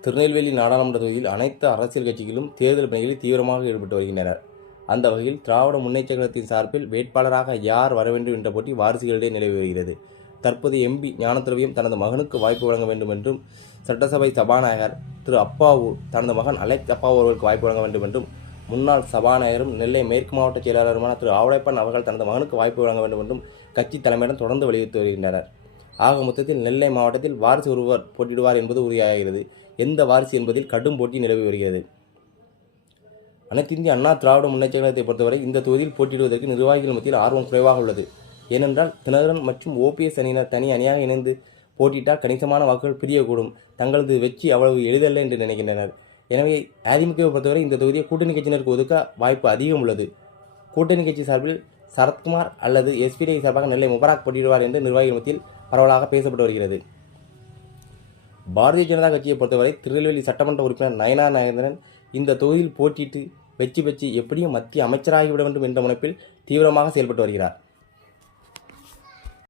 திருநெல்வேலி நாடாளுமன்ற தொகுதியில் அனைத்து அரசியல் கட்சிகளும் தேர்தல் பணிகளில் தீவிரமாக ஈடுபட்டு வருகின்றனர். அந்த வகையில் திராவிட முன்னேற்றக் கழகத்தின் சார்பில் வேட்பாளராக யார் வர வேண்டும் என்ற போட்டி வாரிசுகளிடையே நிலவி வருகிறது. தற்போது எம்பி ஞானத்திரவியம் தனது மகனுக்கு வாய்ப்பு வழங்க வேண்டும் என்றும் சட்டசபை சபாநாயகர் திரு அப்பாவு தனது மகன் அலெக்ஸ் அப்பாவு அவர்களுக்கு வாய்ப்பு வழங்க வேண்டும் என்றும் முன்னாள் சபாநாயகரும் நெல்லை மேற்கு மாவட்ட செயலாளருமான திரு ஆவடைப்பன் அவர்கள் தனது மகனுக்கு வாய்ப்பு வழங்க வேண்டும் என்றும் கட்சி தலைமையிடம் தொடர்ந்து வலியுறுத்தி வருகின்றனர். ஆக மொத்தத்தில் நெல்லை மாவட்டத்தில் வாரிசு ஒருவர் போட்டியிடுவார் என்பது உறுதியாகிறது. எந்த வாரிசு என்பதில் கடும் போட்டி நிலவி வருகிறது. அனைத்து இந்திய அண்ணா திராவிட முன்னேற்ற கழகத்தை பொறுத்தவரை இந்த தொகுதியில் போட்டியிடுவதற்கு நிர்வாகிகள் மத்தியில் ஆர்வம் குறைவாக உள்ளது. ஏனென்றால் தினகரன் மற்றும் ஓபிஎஸ் அணியினர் தனி அணியாக இணைந்து போட்டியிட்டால் கணிசமான வாக்குகள் பிரியக்கூடும். தங்களது வெற்றி அவ்வளவு எளிதல்ல என்று நினைக்கின்றனர். எனவே அதிமுகவை பொறுத்தவரை இந்த தொகுதியை கூட்டணி கட்சியினருக்கு ஒதுக்க வாய்ப்பு அதிகம் உள்ளது. கூட்டணி கட்சி சார்பில் சரத்குமார் அல்லது எஸ்பிஐ சார்பாக நெல்லை முபராக் போட்டியிடுவார் என்று நிர்வாகிகள் மத்தியில் பரவலாக பேசப்பட்டு வருகிறது. பாரதிய ஜனதா கட்சியை பொறுத்தவரை திருநெல்வேலி சட்டமன்ற உறுப்பினர் நயனா நாகேந்திரன் இந்த தொகுதியில் போட்டியிட்டு வெற்றி பெற்று எப்படியும் மத்திய அமைச்சராகிவிட வேண்டும் என்ற முனைப்பில் தீவிரமாக செயல்பட்டு வருகிறார்.